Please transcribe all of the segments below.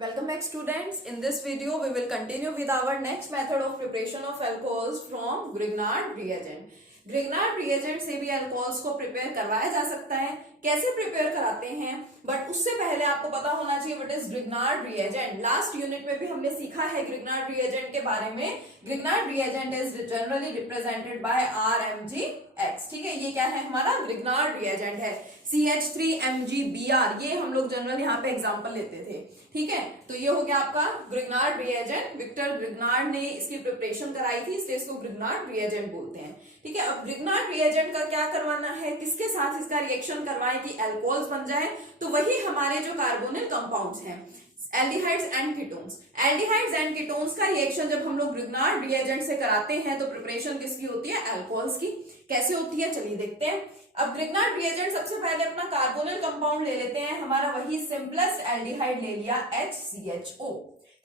Welcome back students. In this video we will continue with our next method of preparation of alcohols from Grignard reagent. Grignard reagent से भी alcohols को prepare करवाया जा सकता है. कैसे प्रिपेयर कराते हैं, बट उससे पहले आपको पता होना चाहिए what is Grignard reagent. Last unit में भी हमने सीखा है ग्रिग्नार्ड रिएजेंट के बारे में. Grignard reagent is generally represented by RMgX. ठीक है, ये क्या है हमारा ग्रिग्नार्ड रिएजेंट है. CH3MgBr, ये हम लोग जनरल यहाँ पे एग्जांपल लेते थे. ठीक है, तो ये हो गया आपका ग्रिग्नार्ड रिएजेंट. विक्टर ग्रिग्नार्ड ने इसकी प्रिपरेशन कराई थी, इसलिए इसको ग्रिग्नार्ड रिएजेंट बोलते हैं. ठीक है, अब ग्रिग्नार्ड रिएजेंट का क्या करवाना है, किसके साथ इसका रिएक्शन करवाएं कि अल्कोहल्स बन जाए, तो वही हमारे जो कार्बोनिल कंपाउंड्स हैं, aldehydes and ketones. Aldehydes and ketones का रिएक्शन जब हम लोग ग्रिग्नार्ड रिएजेंट से कराते हैं तो प्रिपरेशन किसकी होती है, अल्कोहल्स की. कैसे होती है चलिए देखते हैं. अब ग्रिग्नार्ड रिएजेंट सबसे पहले अपना कार्बोनिल कंपाउंड ले लेते हैं. हमारा वही सिंपलेस्ट एल्डिहाइड ले लिया HCHO.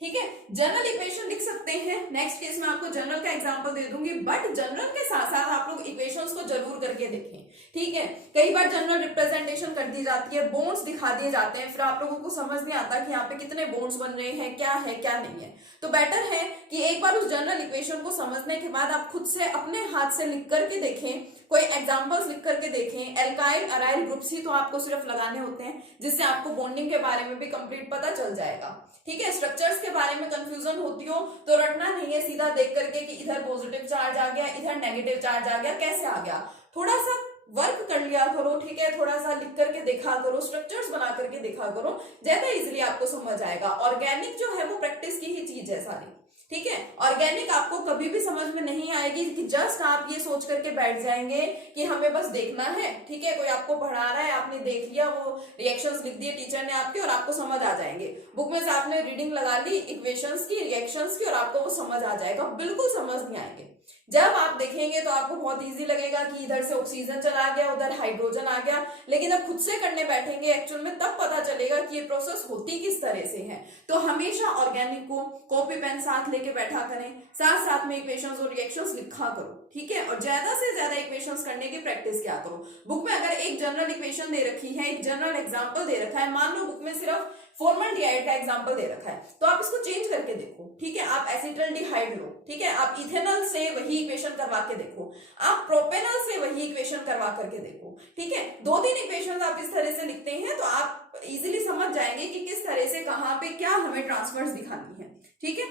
ठीक है, जनरल इक्वेशन लिख सकते हैं. नेक्स्ट केस में आपको जनरल का एग्जांपल दे दूंगी, बट जनरल के साथ साथ आप लोग इक्वेशंस को जरूर करके देखें. ठीक है, कई बार जनरल रिप्रेजेंटेशन कर दी जाती है, बॉन्ड्स दिखा दिए जाते हैं, फिर आप लोगों को समझ नहीं आता कि यहाँ पे कितने बॉन्ड्स बन रहे हैं, क्या है क्या नहीं है. तो बेटर है कि एक बार उस जनरल इक्वेशन को समझने के बाद आप खुद से अपने हाथ से लिख करके देखें, कोई एग्जांपल्स लिख करके देखें. एल्काइल अराइल ग्रुप्स ही तो आपको सिर्फ लगाने होते हैं, जिससे आपको बॉन्डिंग के बारे में भी कंप्लीट पता चल जाएगा. ठीक है, स्ट्रक्चर्स के बारे में कंफ्यूजन होती हो तो रटना नहीं है सीधा देख करके कि इधर पॉजिटिव चार्ज आ गया, इधर नेगेटिव चार्ज आ गया, कैसे आ गया. थोड़ा सा वर्क कर लिया करो. ठीक है, थोड़ा सा लिख करके देखा करो, स्ट्रक्चर्स बना करके देखा करो, ज्यादा इजीली आपको समझ आएगा. ऑर्गेनिक जो है वो प्रैक्टिस की ही चीज है सारी. ठीक है, ऑर्गेनिक आपको कभी भी समझ में नहीं आएगी कि जस्ट आप ये सोच करके बैठ जाएंगे कि हमें बस देखना है. ठीक है, कोई आपको पढ़ा रहा है, आपने देख लिया, वो रिएक्शंस लिख दिए टीचर ने आपके और आपको समझ आ जाएंगे. बुक में से आपने रीडिंग लगा ली इक्वेशंस की, रिएक्शंस की, और आपको वो समझ आ जाएगा. बिल्कुल समझ नहीं आएंगे. जब आप देखेंगे तो आपको बहुत इजी लगेगा कि इधर से ऑक्सीजन चला गया, उधर हाइड्रोजन आ गया, लेकिन जब खुद से करने बैठेंगे एक्चुअल में तब पता चलेगा कि ये प्रोसेस होती किस तरह से है. तो हमेशा ऑर्गेनिक को कॉपी पेन साथ लेके बैठा करें, साथ साथ में इक्वेशंस और रिएक्शंस लिखा करो. ठीक है, और ज्यादा से ज्यादा इक्वेशंस करने की प्रैक्टिस क्या करो. बुक में अगर एक जनरल इक्वेशन दे रखी है, एक जनरल एग्जांपल दे रखा है, मान लो बुक में सिर्फ फॉर्मल्डिहाइड का एग्जांपल दे रखा है, तो आप इसको चेंज करके देखो. ठीक है, आप एसिटल्डिहाइड लो. ठीक है, आप इथेनॉल से वही इक्वेशन करवा के देखो, आप प्रोपेनॉल से वही इक्वेशन करवा करके देखो. ठीक है, 2-3 इक्वेशन आप इस तरह से लिखते हैं तो आप इजीली समझ जाएंगे कि किस तरह से कहां पे क्या हमें ट्रांसफर्स दिखानी है. ठीक है,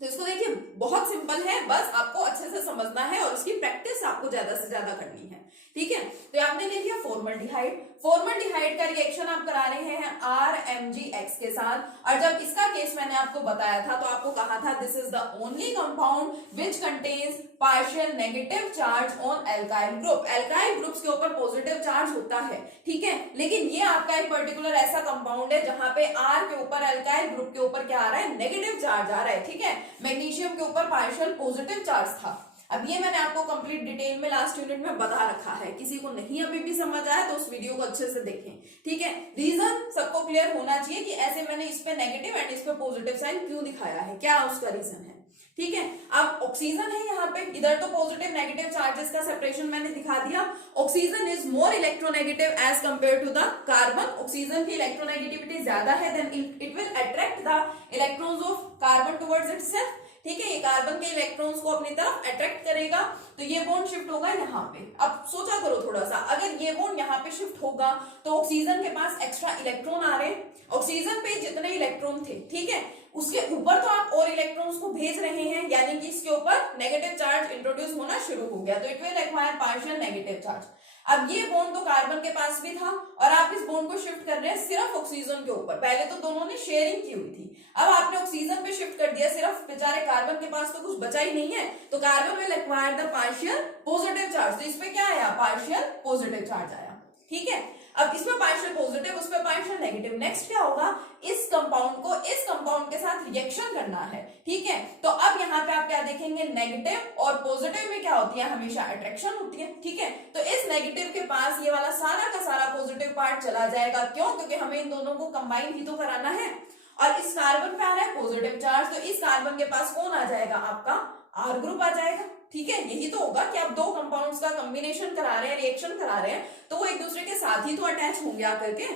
तो इसको देखिए बहुत सिंपल है, बस आपको अच्छे से समझना है और उसकी प्रैक्टिस आपको ज्यादा से ज्यादा करनी है. ठीक है, तो आपने ले लिया फॉर्मल्डिहाइड. फॉर्मल्डिहाइड का रिएक्शन आप करा रहे हैं RMgX के साथ, और जब इसका केस मैंने आपको बताया था तो आपको कहा था this is the only compound which contains partial negative charge on alkyl group. Alkyl groups के ऊपर पॉजिटिव चार्ज होता है. ठीक है, लेकिन ये आपका एक पर्टिकुलर ऐसा कंपाउंड है जहां पे R के ऊपर, एल्काइल ग्रुप के ऊपर क्या आ रहा है, नेगेटिव चार्ज आ रहा है. ठीक है, मैग्नीशियम के ऊपर पार्शियल पॉजिटिव चार्ज था. अब ये मैंने आपको कंप्लीट डिटेल में लास्ट यूनिट में बता रखा है. किसी को नहीं अभी भी समझ आया तो उस वीडियो को अच्छे से देखें. ठीक है, रीजन सबको क्लियर होना चाहिए कि ऐसे मैंने इस पे नेगेटिव एंड इस पे पॉजिटिव साइन क्यों दिखाया है, क्या उसका रीजन है. ठीक है, अब ऑक्सीजन है यहाँ पे, इधर तो पॉजिटिव नेगेटिव चार्जेस का सेपरेशन मैंने दिखा दिया. Oxygen is more electronegative as compare to the carbon. Oxygen की इलेक्ट्रोनेगेटिविटी ज्यादा है, then it will attract the electrons of carbon towards itself. ठीक है, ये कार्बन के इलेक्ट्रॉन्स को अपनी तरफ अट्रैक्ट करेगा, तो ये बॉन्ड शिफ्ट होगा यहाँ पे. अब सोचा करो थोड़ा सा, अगर ये बॉन्ड यहाँ पे शिफ्ट होगा तो ऑक्सीजन के पास एक्स्ट्रा इलेक्ट्रॉन आ रहे हैं. ऑक्सीजन पे जितने इलेक्ट्रॉन थे, ठीक है, उसके ऊपर तो आप और इलेक्ट्रॉन्स को भेज रहे हैं, यानी कि इसके ऊपर नेगेटिव चार्ज इंट्रोड्यूस होना शुरू हो गया, तो it will acquire partial negative charge. अब ये बॉन्ड तो कार्बन के पास भी था और आप इस बॉन्ड को शिफ्ट कर रहे हैं सिर्फ ऑक्सीजन के ऊपर. पहले तो दोनों ने शेयरिंग की हुई थी, अब आपने ऑक्सीजन पे शिफ्ट कर दिया, सिर्फ बेचारे कार्बन के पास तो कुछ बचा ही नहीं है, तो carbon will acquire the partial positive charge. तो इसमें क्या आया, पार्शियल पॉजिटिव चार्ज आया. ठीक है, अब इसमें पार्शियल पॉजिटिव, उसमें पार्शियल नेगेटिव. नेक्स्ट क्या होगा, इस कंपाउंड को इस कंपाउंड के साथ रिएक्शन करना है. ठीक है, तो अब यहाँ पे आप क्या देखेंगे, नेगेटिव और पॉजिटिव में क्या होती है, हमेशा अट्रैक्शन होती है. ठीक है, तो इस नेगेटिव के पास ये वाला सारा का सारा पॉजिटिव पार्ट चला जाएगा. क्यों, क्योंकि हमें इन दोनों को कंबाइन ही तो कराना है, और इस कार्बन पे आ रहा है पॉजिटिव चार्ज, तो इस कार्बन के पास कौन आ जाएगा, आपका R ग्रुप आ जाएगा. ठीक है, यही तो होगा कि आप दो कंपाउंड्स का कॉम्बिनेशन करा रहे हैं, रिएक्शन करा रहे हैं, तो वो एक दूसरे के साथ ही तो अटैच होंगे आकर के.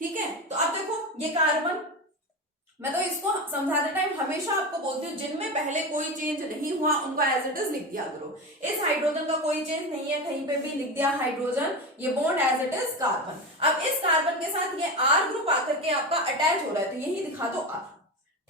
ठीक है, तो अब देखो ये कार्बन मैं तो इसको समझाते टाइम हमेशा आपको बोलती हूँ जिनमें पहले कोई चेंज नहीं हुआ उनको एज इट इज लिख दिया करो। इस हाइड्रोजन का कोई चेंज नहीं है, कहीं पे भी लिख दिया हाइड्रोजन, ये bond as it is carbon. अब इस कार्बन के साथ ये आर ग्रुप आकर के आपका अटैच हो रहा है, तो यही दिखा दो आर।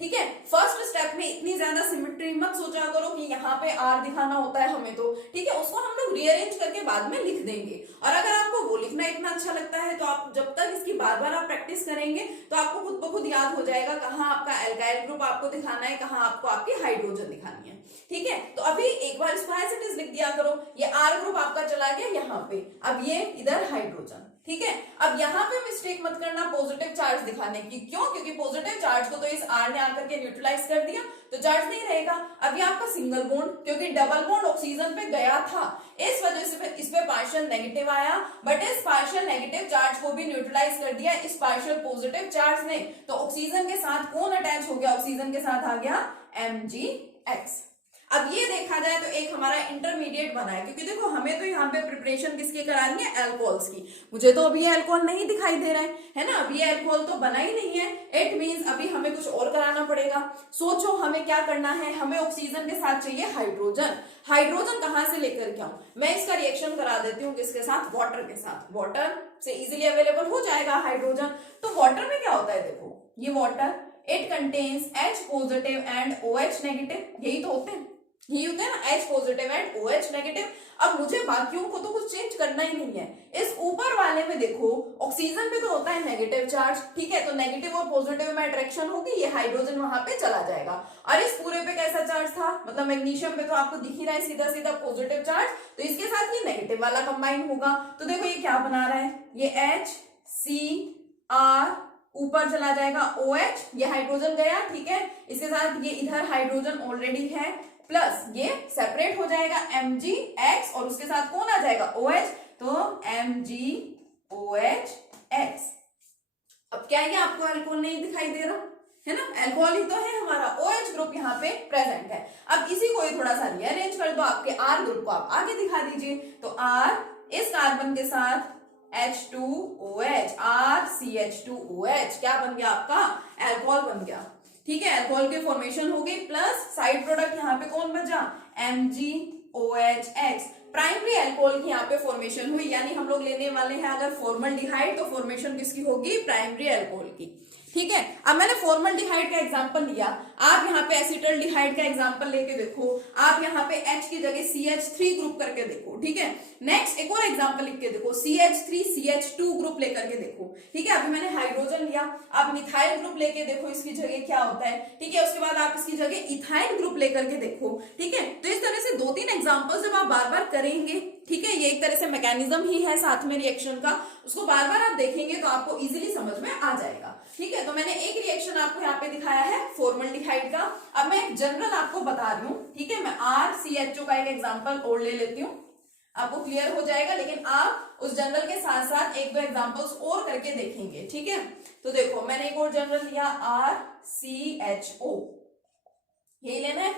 ठीक है, फर्स्ट स्टेप में इतनी ज्यादा सिमेट्री मत सोचा करो कि यहाँ पे आर दिखाना होता है हमें, तो ठीक है उसको हम लोग रीअरेंज करके बाद में लिख देंगे। और अगर आपको वो लिखना इतना अच्छा लगता है तो आप जब तक इसकी बार बार आप प्रैक्टिस करेंगे तो आपको खुद ब खुद याद हो जाएगा कहाँ आपका एल्काइल ग्रुप आपको दिखाना है, कहाँ आपको आपकी हाइड्रोजन दिखानी है। ठीक है, तो अभी एक बार इसको एज इट इज लिख दिया करो, ये आर ग्रुप आपका चला गया यहाँ पे, अब ये इधर हाइड्रोजन। ठीक है, अब यहाँ पे मिस्टेक मत करना पॉजिटिव चार्ज दिखाने की, क्यों? क्योंकि पॉजिटिव चार्ज को तो इस आर ने आकर के न्यूट्रलाइज कर दिया तो चार्ज नहीं रहेगा। अब ये आपका सिंगल बॉन्ड, क्योंकि डबल बॉन्ड ऑक्सीजन पे गया था इस वजह से इस पे पार्शियल नेगेटिव आया, बट इस पार्शियल नेगेटिव चार्ज को भी न्यूट्रलाइज कर दिया इस पार्शियल पॉजिटिव चार्ज ने, तो ऑक्सीजन के साथ कौन अटैच हो गया? ऑक्सीजन के साथ आ गया MgX। अब ये देखा जाए तो एक हमारा इंटरमीडिएट बना है, क्योंकि देखो हमें तो यहाँ पे प्रिपरेशन किसकी करानी है? अल्कोहल्स की। मुझे तो अभी ये अल्कोहल नहीं दिखाई दे रहा है ना, अभी ये अल्कोहल तो बना ही नहीं है, इट मींस अभी हमें कुछ और कराना पड़ेगा। सोचो हमें क्या करना है, हमें ऑक्सीजन के साथ चाहिए हाइड्रोजन। हाइड्रोजन कहाँ से लेकर के आऊं? मैं इसका रिएक्शन करा देती हूँ किसके साथ? वाटर के साथ। वाटर से इजिली अवेलेबल हो जाएगा हाइड्रोजन। तो वाटर में क्या होता है? देखो ये water, it contains H positive and OH negative, यही तो होते हैं, ये होता है ना H positive and OH negative. अब मुझे बाकियों को तो कुछ चेंज करना ही नहीं है। इस ऊपर वाले में देखो ऑक्सीजन पे तो होता है नेगेटिव चार्ज, ठीक है, तो नेगेटिव और पॉजिटिव में अट्रैक्शन होगी, ये हाइड्रोजन वहां पे चला जाएगा। और इस पूरे पे कैसा चार्ज था? मतलब मैग्नीशियम पे तो आपको दिख ही रहा है सीधा सीधा पॉजिटिव चार्ज, तो इसके साथ ये नेगेटिव वाला कंबाइन होगा। तो देखो ये क्या बना रहा है? ये HCr ऊपर चला जाएगा OH, ये हाइड्रोजन गया, ठीक है, इसके साथ ये इधर हाइड्रोजन ऑलरेडी है, प्लस ये सेपरेट हो जाएगा MgX और उसके साथ कौन आ जाएगा? OH, तो MgOH X। अब क्या ये आपको अल्कोहल नहीं दिखाई दे रहा है ना? अल्कोहल ही तो है हमारा, OH ग्रुप यहाँ पे प्रेजेंट है। अब इसी को थोड़ा सा रीअरेंज कर दो, आपके R ग्रुप को आप आगे दिखा दीजिए, तो R इस कार्बन के साथ H2OH, RCH2OH क्या बन गया? आपका अल्कोहल बन गया। ठीक है, अल्कोहल की फॉर्मेशन हो गई, प्लस साइड प्रोडक्ट यहाँ पे कौन बचा? MgOHX। प्राइमरी अल्कोहल की यहाँ पे फॉर्मेशन हुई, यानी हम लोग लेने वाले हैं अगर फॉर्मल्डिहाइड तो फॉर्मेशन किसकी होगी? प्राइमरी अल्कोहल की। ठीक है, अब मैंने फॉर्मल्डिहाइड का एग्जांपल लिया, आप यहाँ पे एसिटल्डिहाइड का एग्जांपल लेके देखो, आप यहाँ पे H की जगह CH3 ग्रुप करके देखो। ठीक है, नेक्स्ट एक और एग्जांपल लिख के देखो, CH3 CH2 ग्रुप लेकर के देखो। ठीक है, अभी मैंने हाइड्रोजन लिया, आप मिथाइल ग्रुप लेके देखो इसकी जगह क्या होता है। ठीक है, उसके बाद आप इसकी जगह इथाइल ग्रुप लेकर के देखो। ठीक है, तो इस तरह से 2-3 एग्जाम्पल जब आप बार बार करेंगे, ठीक है, ये एक तरह से मैकेनिज्म ही है साथ में रिएक्शन का, उसको बार बार आप देखेंगे तो आपको इजीली समझ में आ जाएगा। ठीक है, तो मैंने एक रिएक्शन आपको यहाँ पे दिखाया है फॉर्मल्डिहाइड का। अब मैं एक जनरल आपको बता रही हूँ, ठीक है, मैं RCHO का एक एग्जांपल और ले लेती हूँ, आपको क्लियर हो जाएगा, लेकिन आप उस जनरल के साथ साथ 1-2 एग्जांपल्स और करके देखेंगे। ठीक है, तो देखो मैंने एक और जनरल लिया RCHO, यही लेना है,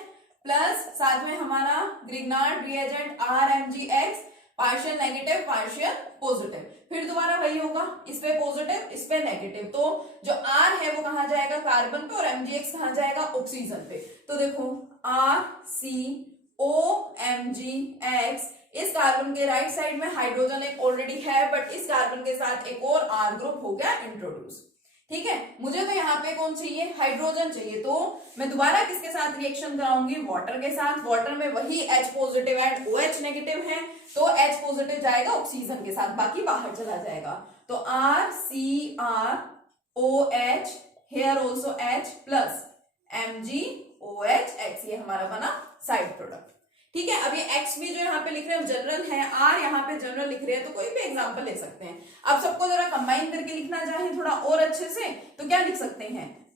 प्लस साथ में हमारा Grignard reagent RMgX, partial negative partial positive, फिर दोबारा वही होगा, इस पे पॉजिटिव इस पे नेगेटिव, तो जो R है वो कहां जाएगा? कार्बन पे, और MgX कहां जाएगा? ऑक्सीजन पे। तो देखो RCOMgX, इस कार्बन के राइट साइड में हाइड्रोजन एक ऑलरेडी है, बट इस कार्बन के साथ एक और R ग्रुप हो गया इंट्रोड्यूस। ठीक है, मुझे तो यहाँ पे कौन चाहिए? हाइड्रोजन चाहिए, तो मैं दोबारा किसके साथ रिएक्शन कराऊंगी? वाटर के साथ। वाटर में वही H positive and OH negative है, तो H पॉजिटिव जाएगा ऑक्सीजन के साथ, बाकी बाहर चला जाएगा, तो RCrOH, here also H plus MgOHX, ये हमारा बना साइड प्रोडक्ट। ठीक है, अब ये X भी जो यहाँ पे लिख रहे हैं जनरल है, R यहाँ पे जनरल लिख रहे हैं, तो कोई भी एग्जांपल ले सकते हैं। अब सबको जरा कंबाइन करके लिखना चाहे थोड़ा और अच्छे से, तो क्या लिख सकते हैं?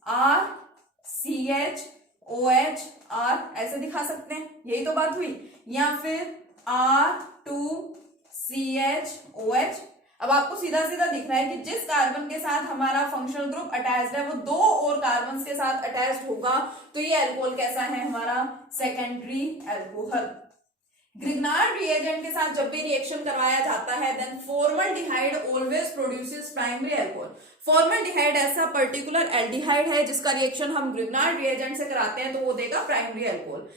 RCHOH R ऐसे दिखा सकते हैं, यही तो बात हुई, या फिर R2CHOH। अब आपको सीधा सीधा दिख रहा है कि जिस कार्बन के साथ हमारा फंक्शनल ग्रुप अटैच्ड है वो 2 और कार्बन के साथ अटैच्ड होगा, तो ये अल्कोहल कैसा है? हमारा सेकेंडरी अल्कोहल। ग्रिग्नार्ड रिएजेंट के साथ जब भी रिएक्शन करवाया जाता है then formaldehyde always produces primary alcohol. Formaldehyde ऐसा पर्टिकुलर एल्डिहाइड है जिसका रिएक्शन हम ग्रिग्नार्ड रिएजेंट से कराते हैं तो वो देगा प्राइमरी अल्कोहल।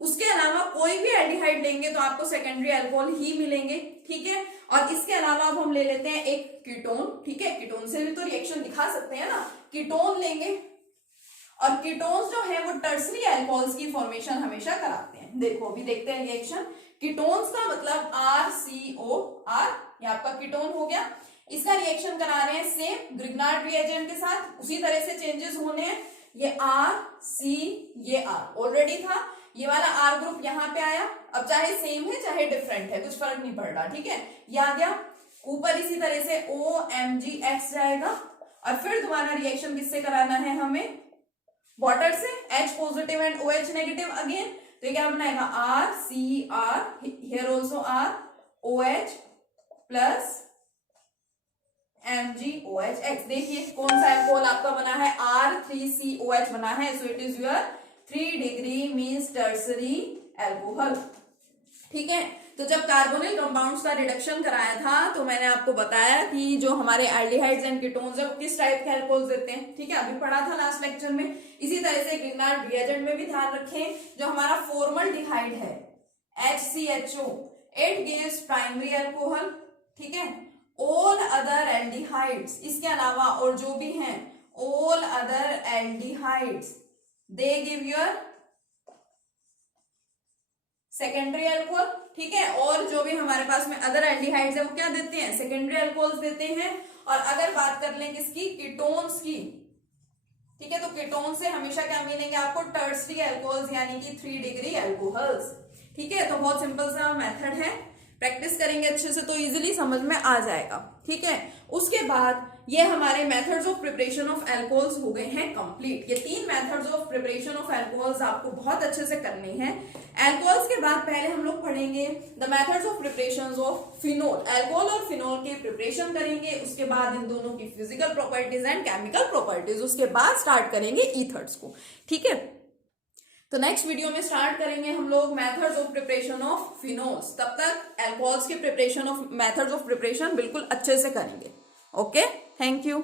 उसके अलावा कोई भी एल्डिहाइड लेंगे तो आपको सेकेंडरी अल्कोहल ही मिलेंगे, ठीक है। और इसके अलावा अब हम ले लेते हैं एक कीटोन, ठीक है। कीटोन से भी तो रिएक्शन दिखा सकते हैं ना। कीटोन लेंगे और कीटोन्स जो है वो टर्सरी अल्कोहल्स की फॉर्मेशन हमेशा कराते हैं। देखो अभी देखते हैं रिएक्शन। कीटोन्स का मतलब RCOR, ये आपका कीटोन हो गया। इसका रिएक्शन करा रहे हैं सेम ग्रिग्नार्ड रिएजेंट के साथ, उसी तरह से चेंजेस होने हैं। ये R C ये R ऑलरेडी था, ये वाला R ग्रुप यहाँ पे आया। अब चाहे सेम है चाहे डिफरेंट है कुछ फर्क नहीं पड़ रहा, ठीक है। ये आ गया ऊपर, इसी तरह से OMgX जाएगा और फिर दोबारा रिएक्शन किससे कराना है हमें, वाटर से, H positive and OH negative again. तो ये क्या बनाएगा RCR, here also R, OH plus MgOH। देखिए कौन सा अल्कोहल आपका बना है, R3COH बना है। So it is your 3 degree means tertiary alcohol, ठीक है। तो जब कार्बोनिल कंपाउंड्स का रिडक्शन कराया था तो मैंने आपको बताया कि जो हमारे एल्डिहाइड्स एंड कीटोन्स है वो किस टाइप के अल्कोहल्स देते हैं, ठीक है। अभी पढ़ा था लास्ट लेक्चर में। इसी तरह से ग्रिग्नार्ड रिएजेंट में भी ध्यान रखें, जो हमारा फॉर्मल्डिहाइड है HCHO, it gives primary alcohol, ठीक है। ऑल अदर एल्डिहाइड्स, इसके अलावा और जो भी हैं all other aldehydes they give your secondary alcohol, ठीक है। और जो भी हमारे पास में अदर एल्डिहाइड्स है वो क्या देते हैं, सेकेंडरी अल्कोहल्स देते हैं। और अगर बात कर लें किसकी, कीटोन्स की, ठीक है, तो कीटोन से हमेशा क्या मिलेंगे आपको, टर्सरी अल्कोहल्स यानी कि 3 डिग्री अल्कोहल्स, ठीक है। तो बहुत सिंपल सा मेथड है, प्रैक्टिस करेंगे अच्छे से तो इजीली समझ में आ जाएगा, ठीक है। उसके बाद ये हमारे methods of preparation of alcohols हो गए हैं कंप्लीट। ये 3 methods of preparation of alcohols आपको बहुत अच्छे से करने हैं। अल्कोहल्स के बाद पहले हम लोग पढ़ेंगे the methods of preparation of phenol. Alcohol और फिनोल की प्रिपरेशन करेंगे, उसके बाद इन दोनों की physical properties and chemical properties, उसके बाद स्टार्ट करेंगे ईथर्स को, ठीक है। तो नेक्स्ट वीडियो में स्टार्ट करेंगे हम लोग methods of preparation of phenols. तब तक अल्कोहल्स के preparation of methods of preparation बिल्कुल अच्छे से करेंगे। Okay, thank you.